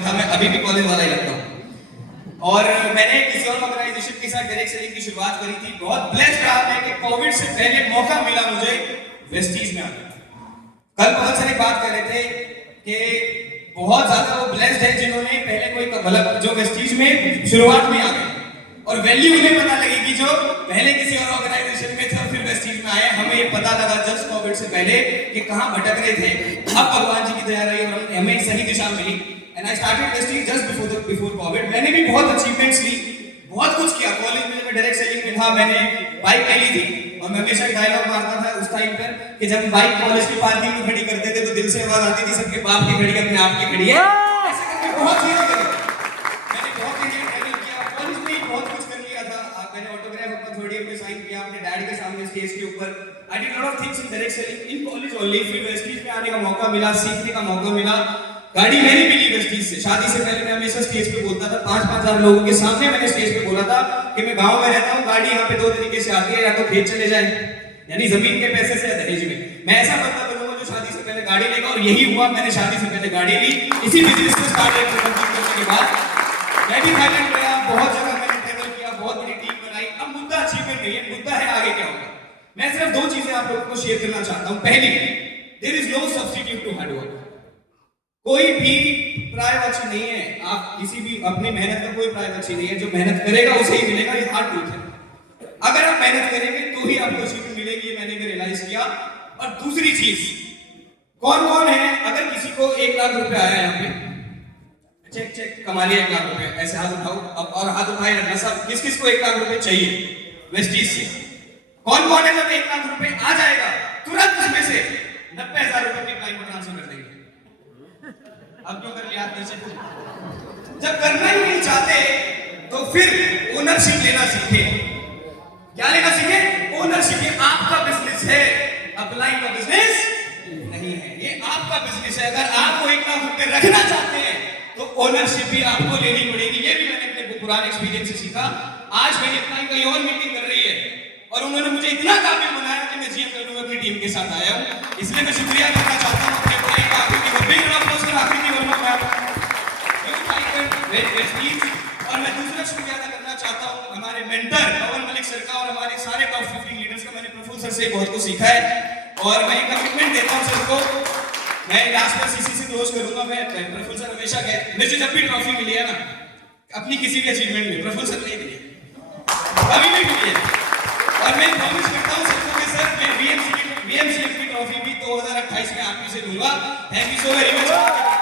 था, मैं अभी भी कॉलेज वाला ही लगता हूँ। और मैंने किसी और ऑर्गेनाइजेशन के साथ डायरेक्ट सेलिंग की शुरुआत करी थी। बहुत ब्लेस्ड रहा मैं कि कोविड से पहले मौका मिला मुझे वेस्टीज में आने का। कल बहुत सारे बात कर रहे थे कि बहुत ज्यादा वो ब्लेस्ड है जिन्होंने पहले कोई मतलब जो वेस्टीज में शुरुआत में आ गए और वैल्यू उन्हें पता लगेगी जो पहले किसी और ऑर्गेनाइजेशन में थे और फिर वेस्टीज में आए। हमें ये पता लगा जस्ट कोविड से पहले कि कहां भटक रहे थे। अब भगवान जी की दया रही और हमें सही दिशा मिली। And I started Vestige just before Covid. मैंने भी बहुत अचीवमेंट्स ली, बहुत कुछ किया। कॉलेज में मैं डायरेक्ट सेलिंग में था, मैंने बाइक ले ली थी और मैं हमेशा डायलॉग मारता था उस टाइम पर कि जब बाइक कॉलेज की पार्किंग में खड़ी करते थे तो दिल से आवाज आती थी सबके बाप की खड़ी अपने आप की खड़ी है। ऐसे करके बहुत चीजें करी मैंने, बहुत चीजें ट्रैवल किया। कॉलेज में ही बहुत कुछ कर लिया था। मैंने ऑटोग्राफ अपना थोड़ी में साइन किया अपने डैड के सामने स्टेज के ऊपर। I did lot of things in direct selling in college only. फिर वेस्टीज में आने का मौका मिला, सीखने का मौका मिला। गाड़ी मैंने भी ली वेस्टीज से। शादी से पहले मैं हमेशा स्टेज पे बोलता था, 5,000 लोगों के सामने मैंने स्टेज पे बोला था कि मैं गांव में रहता हूं, गाड़ी यहाँ पे 2 तरीके से आती है, या तो खेत चले जाए यानी जमीन के पैसे से, या दहेज में। मैं ऐसा बंदा बनूंगा जो शादी से पहले गाड़ी लेगा और यही हुआ। मैंने शादी से पहले गाड़ी ली। इसी बिजनेस में स्टार्ट करने के बाद मैं भी थाईलैंड गया, बहुत जगह मैंने ट्रैवल किया, बहुत बड़ी टीम बनाई। अब मुद्दा अचीवमेंट नहीं है, मुद्दा है आगे क्या होगा। मैं सिर्फ 2 चीजें आप लोगों को शेयर करना चाहता हूं। पहली, there is no substitute to hard work. कोई भी पर्यायवाची नहीं है। आप किसी भी अपनी मेहनत का कोई पर्यायवाची नहीं है। जो मेहनत करेगा उसे ही मिलेगा, ये हार्ड ट्रूथ है। अगर आप मेहनत करेंगे तो ही आपको अचीवमेंट मिलेगी, ये मैंने भी रियलाइज किया। और दूसरी चीज, कौन कौन है अगर किसी को 1 लाख रुपए आया यहाँ पे, चेक चेक कमा लिया 1 लाख रुपए, ऐसे हाथ उठाओ अब और हाथ उठाए रखना सब। किस किस को 1 लाख रुपए चाहिए वेस्टीज से? कौन कौन है जब 1 लाख रुपए आ जाएगा तुरंत उसमें से 90,000 रुपए अपनी क्लाइंट को ट्रांसफर कर देंगे? अब क्यों कर लिया आपने से? जब करना ही नहीं चाहते तो फिर ओनरशिप लेना सीखे। क्या लेना सीखे? ओनरशिप। ये आपका बिजनेस है, अपलाइन का बिजनेस नहीं है। ये आपका बिजनेस है। अगर आप वो 1 लाख रुपए रखना चाहते हैं तो ओनरशिप भी आपको लेनी पड़ेगी। ये भी मैंने अपने पुराने एक्सपीरियंस से सीखा। आज मेरी अपलाइन कहीं और मीटिंग कर रही है और उन्होंने मुझे इतना काबिल बनाया कि मैं जीएम करूंगा अपनी टीम के साथ आया हूं। इसलिए मैं शुक्रिया करना चाहता हूं अपने भाई का। और मैं दूसरा शुक्रिया अदा करना चाहता हूं हमारे मेंटर पवन मलिक सर का और हमारे सारे टॉप 15 लीडर्स का। मैंने प्रफुल्ल सर से बहुत कुछ सीखा है और मैं कमिटमेंट देता हूं सर को। मैं लास्ट में सीसी से क्लोज करूंगा। मैं प्रफुल्ल सर हमेशा कहते, मुझे जब भी ट्रॉफी मिली है ना अपनी किसी भी अचीवमेंट में, प्रफुल्ल सर नहीं मिली कभी भी मिली है। और मैं प्रॉमिस करता हूं सबको कि सर मैं बीएमसीएफ की ट्रॉफी भी 2028 में आप ही से लूंगा। Thank you so very much.